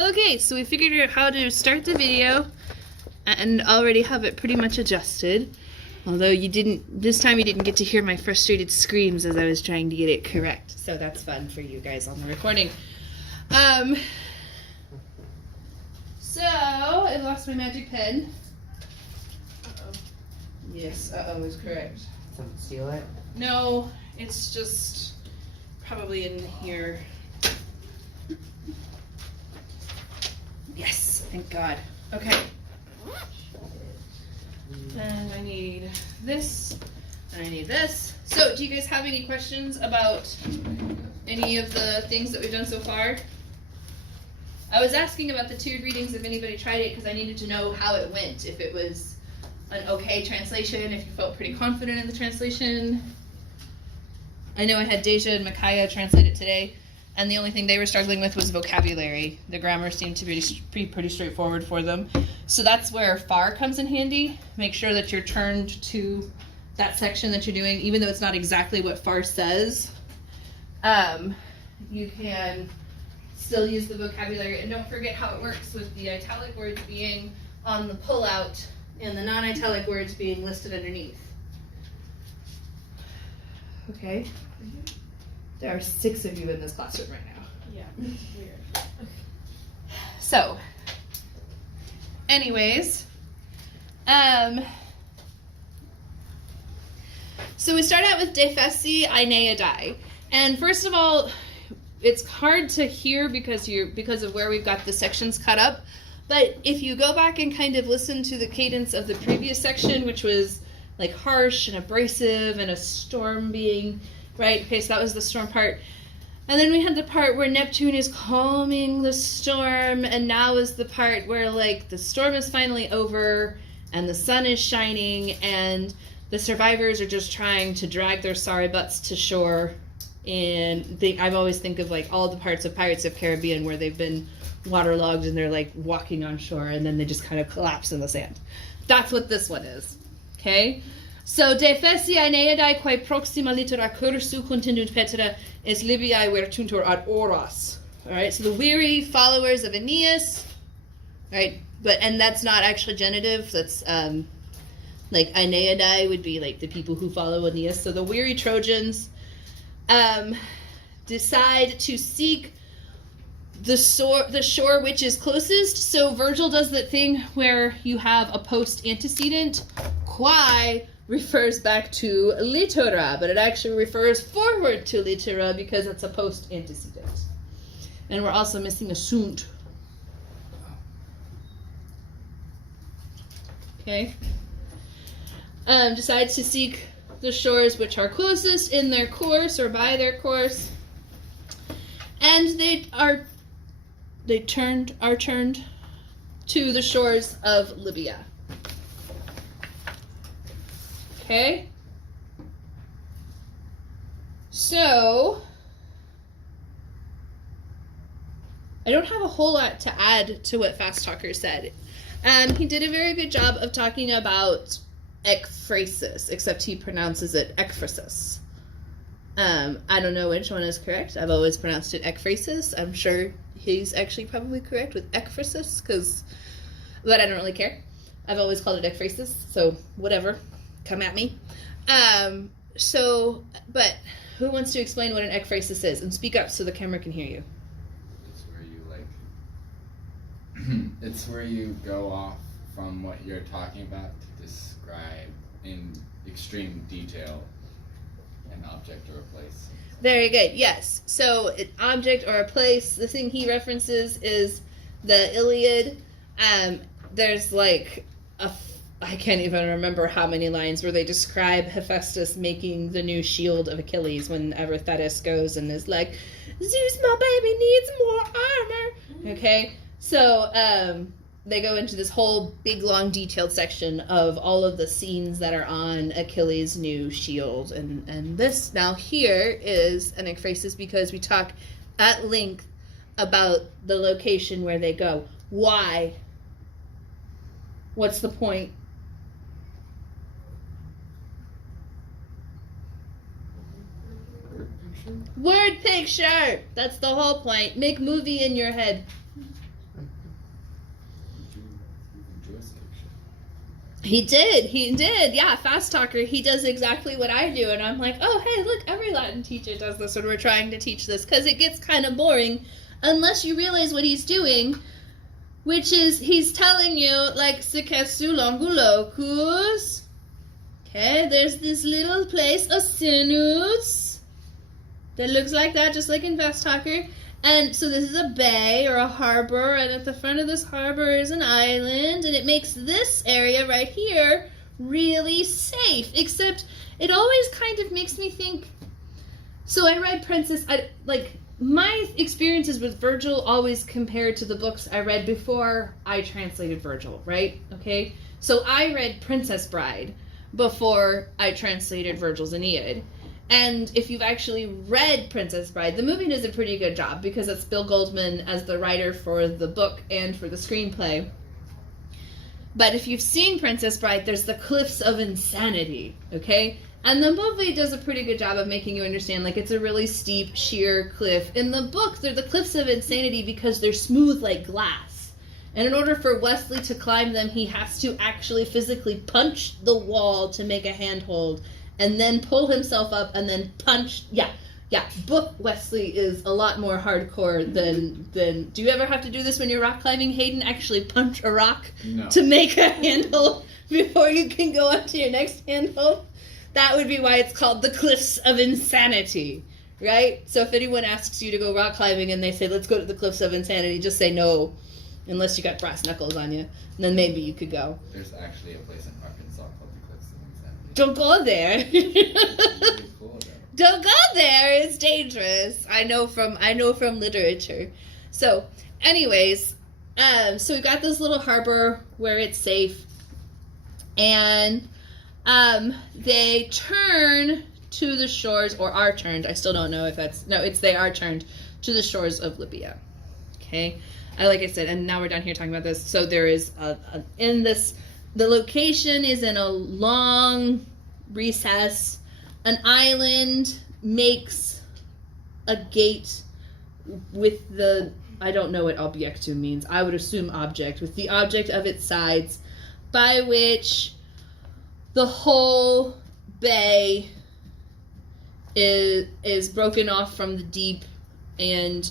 Okay, so we figured out how to start the video and already have it pretty much adjusted. Although this time you didn't get to hear my frustrated screams as I was trying to get it correct. So that's fun for you guys on the recording. So I lost my magic pen. Uh-oh. Yes, uh-oh is correct. Someone steal it? No, it's just probably in here. Yes, thank God. Okay. And I need this, and I need this. So, do you guys have any questions about any of the things that we've done so far? I was asking about the tiered readings if anybody tried it because I needed to know how it went. If it was an okay translation, if you felt pretty confident in the translation. I know I had Deja and Micaiah translate it today, and the only thing they were struggling with was vocabulary. The grammar seemed to be pretty straightforward for them. So that's where far comes in handy. Make sure that you're turned to that section that you're doing, even though it's not exactly what far says. You can still use the vocabulary, and don't forget how it works with the italic words being on the pullout and the non-italic words being listed underneath. Okay. There are 6 of you in this classroom right now. Yeah, it's weird. So, anyways, so we start out with Ecphrasis, Aeneid. And first of all, it's hard to hear because of where we've got the sections cut up. But if you go back and kind of listen to the cadence of the previous section, which was like harsh and abrasive and a storm being, right? Okay, so that was the storm part. And then we had the part where Neptune is calming the storm, and now is the part where like the storm is finally over and the sun is shining and the survivors are just trying to drag their sorry butts to shore. And I've always think of like all the parts of Pirates of Caribbean where they've been waterlogged and they're like walking on shore and then they just kind of collapse in the sand. That's what this one is. Okay? So, de feci Aeneadae quae proxima litera cursu continunt petera es Libiae vertuntur ad oros. Alright, so the weary followers of Aeneas, right? And that's not actually genitive, that's like Aeneadae would be like the people who follow Aeneas. So the weary Trojans decide to seek the shore which is closest. So Virgil does that thing where you have a post antecedent. Quae refers back to litera, but it actually refers forward to litera because it's a post antecedent. And we're also missing a sunt. Okay. Decides to seek the shores which are closest in their course or by their course. And they are turned to the shores of Libya. Okay? So, I don't have a whole lot to add to what Fast Talker said. He did a very good job of talking about Ecphrasis, except he pronounces it Ecphrasis. I don't know which one is correct. I've always pronounced it Ecphrasis. I'm sure he's actually probably correct with Ecphrasis, but I don't really care. I've always called it Ecphrasis, so whatever. Come at me. But who wants to explain what an Ecphrasis is? And speak up so the camera can hear you. It's where you it's where you go off from what you're talking about to describe in extreme detail an object or a place. Very good. Yes. So an object or a place. The thing he references is the Iliad. There's like I can't even remember how many lines where they describe Hephaestus making the new shield of Achilles whenever Thetis goes and is like, Zeus, my baby needs more armor. Okay. So they go into this whole big, long, detailed section of all of the scenes that are on Achilles' new shield. And this now here is an Ecphrasis because we talk at length about the location where they go. Why? What's the point? Word picture! That's the whole point. Make movie in your head. He did. Yeah, fast talker. He does exactly what I do. And I'm like, oh, hey, look, every Latin teacher does this when we're trying to teach this, because it gets kind of boring unless you realize what he's doing, which is he's telling you, like, Sicesu longulocus. Okay, there's this little place, Osinus, that looks like that, just like in fast talker. And so this is a bay or a harbor, and at the front of this harbor is an island, and it makes this area right here really safe, except it always kind of makes me think, so I read my experiences with Virgil always compared to the books I read before I translated Virgil, right? Okay, so I read Princess Bride before I translated Virgil's Aeneid. And if you've actually read Princess Bride, the movie does a pretty good job because it's Bill Goldman as the writer for the book and for the screenplay. But if you've seen Princess Bride, there's the cliffs of insanity, okay? And the movie does a pretty good job of making you understand, like, it's a really steep, sheer cliff. In the book, they're the cliffs of insanity because they're smooth like glass. And in order for Wesley to climb them, he has to actually physically punch the wall to make a handhold, and then pull himself up, and then punch. Yeah. Book Wesley is a lot more hardcore than. Do you ever have to do this when you're rock climbing, Hayden? Actually punch a rock to make a handhold before you can go up to your next handhold? That would be why it's called the Cliffs of Insanity, right? So if anyone asks you to go rock climbing and they say, let's go to the Cliffs of Insanity, just say no, unless you got brass knuckles on you. And then maybe you could go. There's actually a place in Arkansas called the Cliffs of Insanity. Don't go there. Really cool, though. Don't go there. It's dangerous. I know from literature. So, anyways, so we've got this little harbor where it's safe, and they turn to the shores, or are turned. I still don't know if they are turned to the shores of Libya. Okay, like I said, and now we're down here talking about this. So there is the location is in a long recess. An island makes a gate with I don't know what obiectu means. I would assume object, with the object of its sides, by which the whole bay is broken off from the deep, and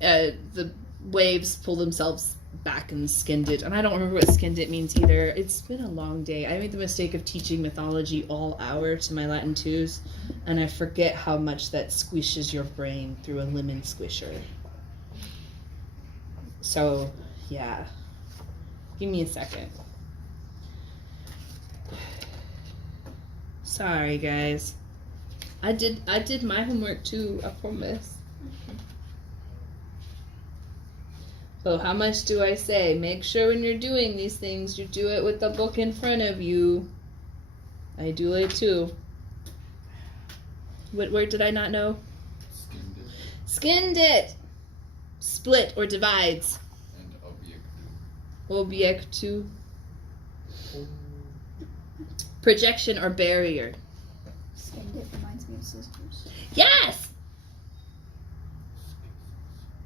the waves pull themselves back and skinned it. And I don't remember what skinned it means either. It's been a long day. I made the mistake of teaching mythology all hour to my Latin 2s, and I forget how much that squishes your brain through a lemon squisher. So, yeah. Give me a second. Sorry, guys. I did my homework too, I promise. So how much do I say? Make sure when you're doing these things, you do it with the book in front of you. I do it too. What word did I not know? Skinned it. Skinned it. Split or divides. And Obiectu. Projection or barrier. Skinned it reminds me of sisters. Yes!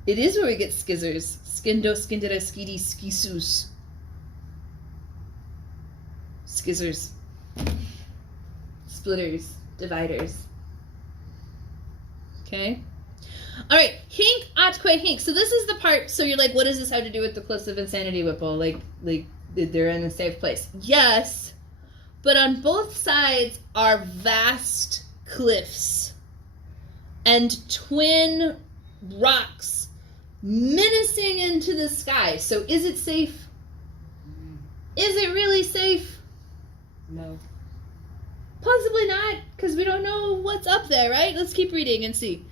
It is where we get skizzers. Skindo, skindera, skidi, skisus. Skizzers. Splitters. Dividers. Okay? Alright, hink, atque, hink. So this is the part, so you're like, what does this have to do with the Cliffs of Insanity, Whipple? Like they're in a safe place. Yes, but on both sides are vast cliffs and twin rocks menacing into the sky. So is it safe? Is it really safe? No. Possibly not, because we don't know what's up there, right? Let's keep reading and see.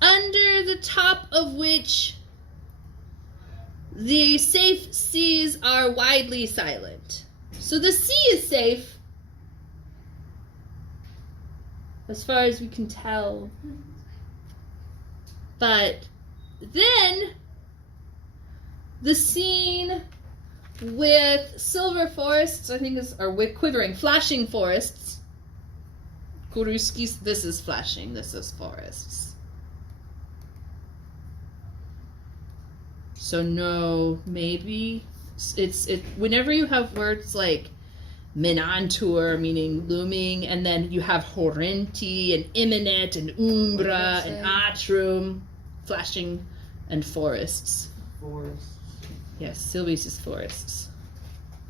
Under the top of which the safe seas are widely silent. So the sea is safe, as far as we can tell. But then the scene with silver forests, I think is, or with quivering, flashing forests. Kuruskis, this is flashing, this is forests. So no, maybe Whenever you have words like menantur, meaning looming, and then you have horrenti and imminent and umbra and atrum, flashing, and forests. Forest. Yes, Sylvius is forests.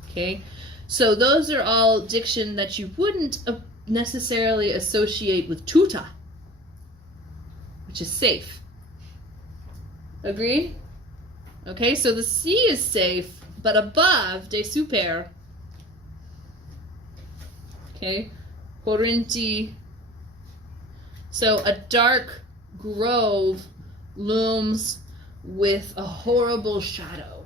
Okay, so those are all diction that you wouldn't necessarily associate with tuta, which is safe. Agreed? Okay, so the sea is safe, but above, de super. Okay, horrenti. So a dark grove looms with a horrible shadow.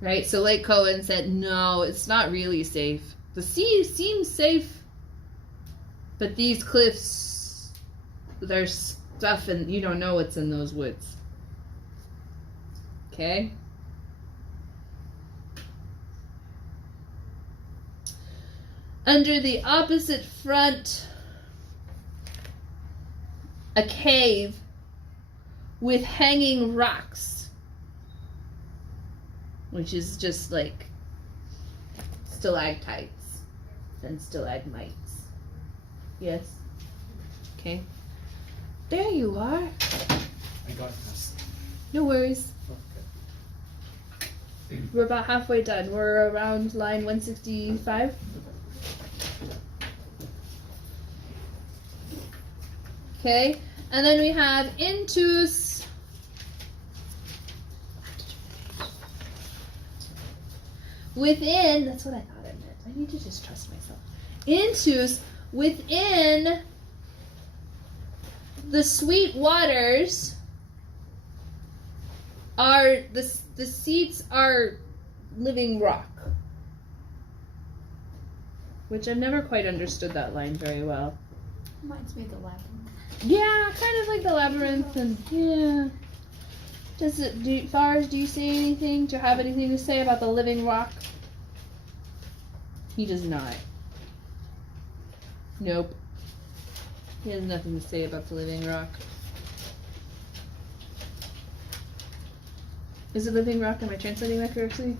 Right? So Lake Cohen said, no, it's not really safe. The sea seems safe, but these cliffs, there's stuff and you don't know what's in those woods. Okay? Under the opposite front, a cave with hanging rocks, which is just like stalactites and stalagmites. Yes? Okay. There you are. I got this. No worries. Okay. We're about halfway done. We're around line 165. Okay, and then we have intus. Within, that's what I thought it meant. I need to just trust myself. Intus, within the sweet waters are, the seats are living rock. Which I've never quite understood that line very well. Reminds me of the labyrinth. Yeah, kind of like the labyrinth, and yeah. Fars, do you say anything? Do you have anything to say about the living rock? He does not. Nope. He has nothing to say about the living rock. Is it living rock? Am I translating that correctly?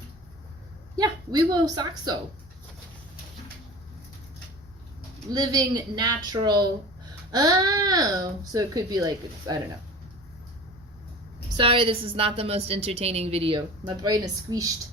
Yeah, vivo saxo. Living natural. Oh, so it could be like, I don't know. Sorry, this is not the most entertaining video. My brain is squished.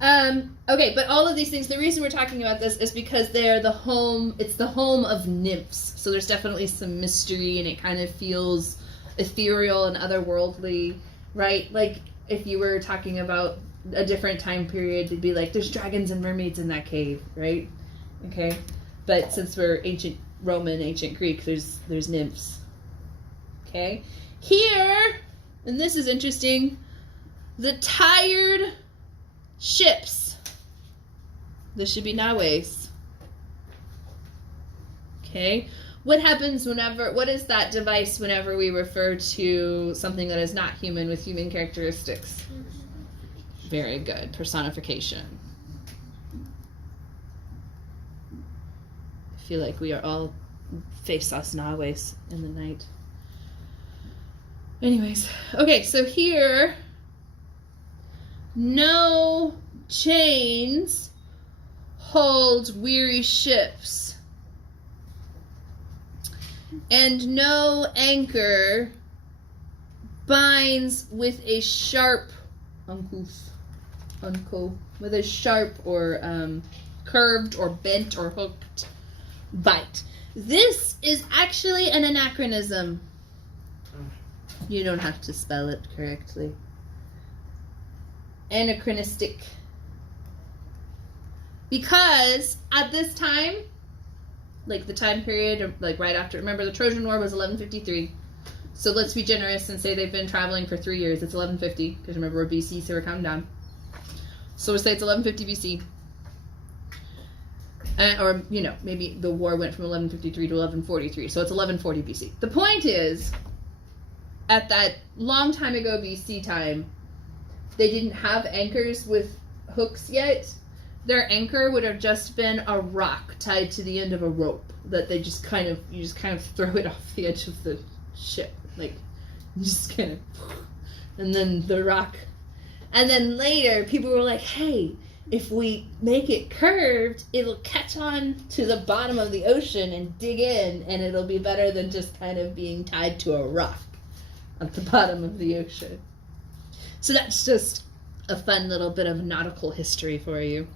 Okay, but all of these things, the reason we're talking about this is because they're the home, it's the home of nymphs. So there's definitely some mystery and it kind of feels ethereal and otherworldly, right? Like if you were talking about a different time period, it'd be like, there's dragons and mermaids in that cave, right? Okay, but since we're ancient Roman, ancient Greek, there's nymphs. Okay, here, and this is interesting, the tired ships. This should be naves. Okay, what happens whenever, what is that device whenever we refer to something that is not human with human characteristics? Very good, personification. I feel like we are all face us naves in the night. Anyways, okay, so here, no chains hold weary ships, and no anchor binds with a sharp, with a sharp or curved or bent or hooked bite. This is actually an anachronism. You don't have to spell it correctly. Anachronistic. Because at this time, like the time period, like right after, remember the Trojan War was 1153. So let's be generous and say they've been traveling for 3 years. It's 1150, because remember we're BC, so we're counting down. So we'll say it's 1150 BC. Or, you know, maybe the war went from 1153 to 1143, so it's 1140 BC. The point is, at that long time ago BC time, they didn't have anchors with hooks yet. Their anchor would have just been a rock tied to the end of a rope that they just kind of, you just kind of throw it off the edge of the ship. Like, you just kind of and then the rock. And then later, people were like, hey, if we make it curved, it'll catch on to the bottom of the ocean and dig in, and it'll be better than just kind of being tied to a rock at the bottom of the ocean. So that's just a fun little bit of nautical history for you.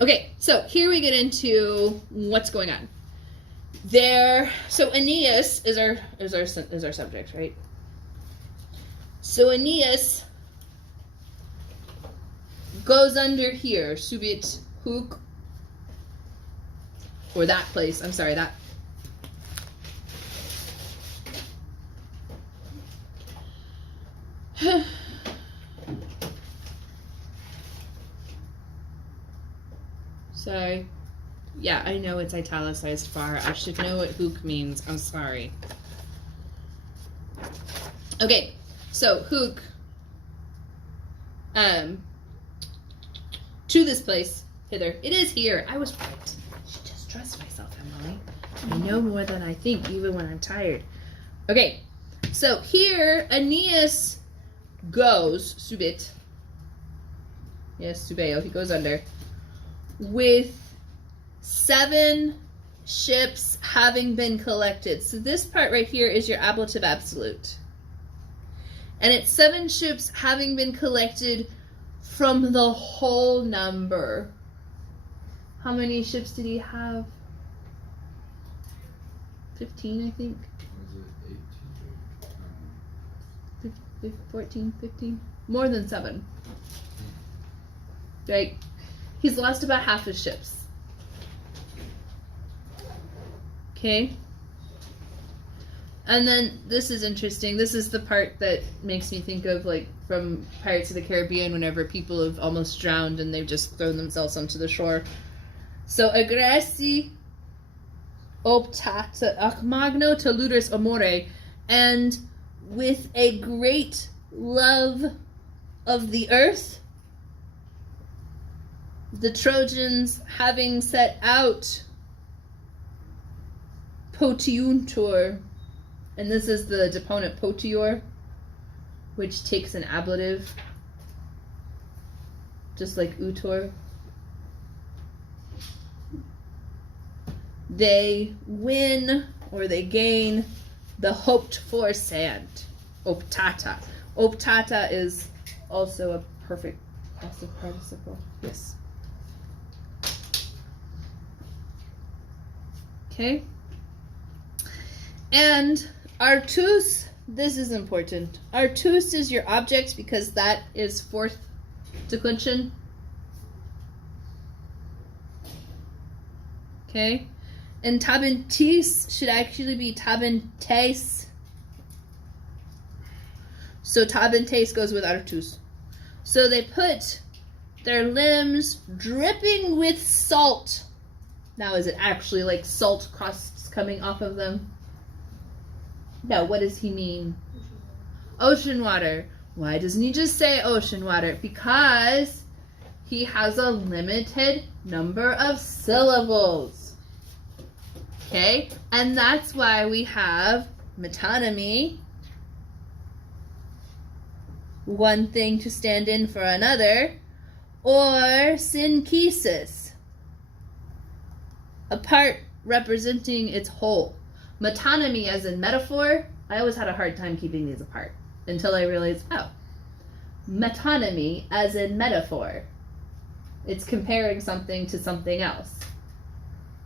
Okay, so here we get into what's going on. So Aeneas is our subject, right? So Aeneas goes under here, subit hook, or that place. I'm sorry, that. Sorry. Yeah, I know it's italicized far. I should know what hook means. I'm sorry. Okay, so hook. To this place, hither. It is here. I was right. I should just trust myself, Emily. I know more than I think, even when I'm tired. Okay, so here, Aeneas goes, subit. Yes, subeo, he goes under. With 7 ships having been collected. So this part right here is your ablative absolute. And it's 7 ships having been collected from the whole number. How many ships did he have? 15, I think. Was it 18? 14, 15. More than 7. Right? He's lost about half his ships. Okay? And then this is interesting. This is the part that makes me think of, like, from Pirates of the Caribbean, whenever people have almost drowned and they've just thrown themselves onto the shore. So, agressi optata ac magno teludris amore, and with a great love of the earth, the Trojans, having set out, potiuntur, and this is the deponent potior, which takes an ablative, just like utor. They win, or they gain, the hoped-for sand. Optata. Optata is also a perfect passive participle. Yes. Okay. And artus, this is important. Artus is your object because that is 4th declension. Okay. And tabentis should actually be tabentes. So tabentes goes with artus. So they put their limbs dripping with salt. Now, is it actually like salt crusts coming off of them? No, what does he mean? Ocean water. Why doesn't he just say ocean water? Because he has a limited number of syllables. Okay? And that's why we have metonymy, one thing to stand in for another, or synchesis, a part representing its whole. Metonymy as in metaphor, I always had a hard time keeping these apart until I realized, oh, metonymy as in metaphor. It's comparing something to something else.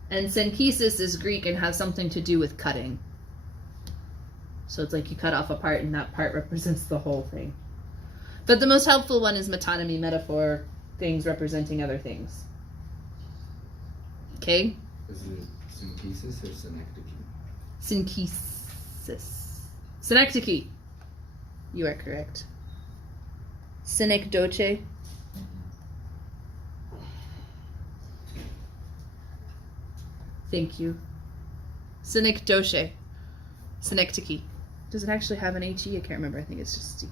And synchesis is Greek and has something to do with cutting. So it's like you cut off a part and that part represents the whole thing. But the most helpful one is metonymy, metaphor, things representing other things. Okay? Is it synthesis or synecdoche? Synchesis. Synecdoche. You are correct. Synecdoche. Thank you. Synecdoche. Synecdoche. Does it actually have an HE? I can't remember. I think it's just C.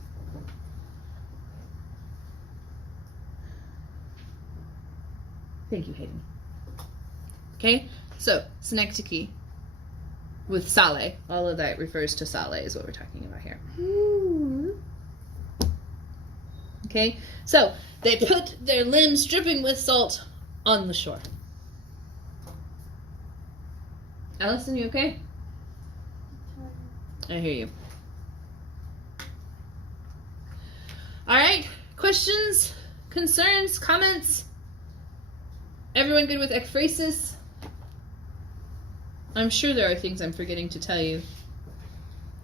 Thank you, Hayden. Okay, so synecdoche with sale. All of that refers to sale is what we're talking about here. Okay? So, they put their limbs dripping with salt on the shore. Allison, you okay? I hear you. Alright, questions, concerns, comments? Everyone good with Ecphrasis? I'm sure there are things I'm forgetting to tell you.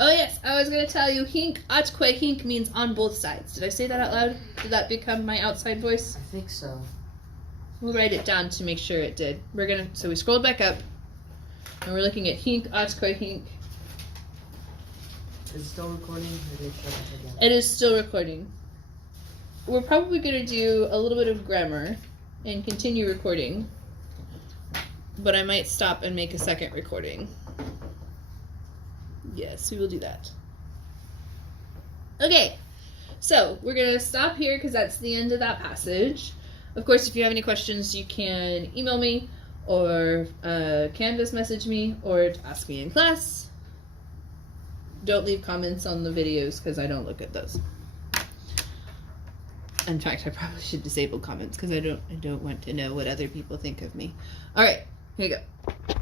Oh yes, I was going to tell you, hink, atque hink means on both sides. Did I say that out loud? Did that become my outside voice? I think so. We'll write it down to make sure it did. So we scrolled back up, and we're looking at hink, atque hink. Is it still recording? Or did it shut off again? It is still recording. We're probably going to do a little bit of grammar and continue recording, but I might stop and make a second recording. Yes, we will do that. Okay, so we're going to stop here because that's the end of that passage. Of course, if you have any questions, you can email me or Canvas message me or ask me in class. Don't leave comments on the videos because I don't look at those. In fact, I probably should disable comments because I don't want to know what other people think of me. All right, here you go.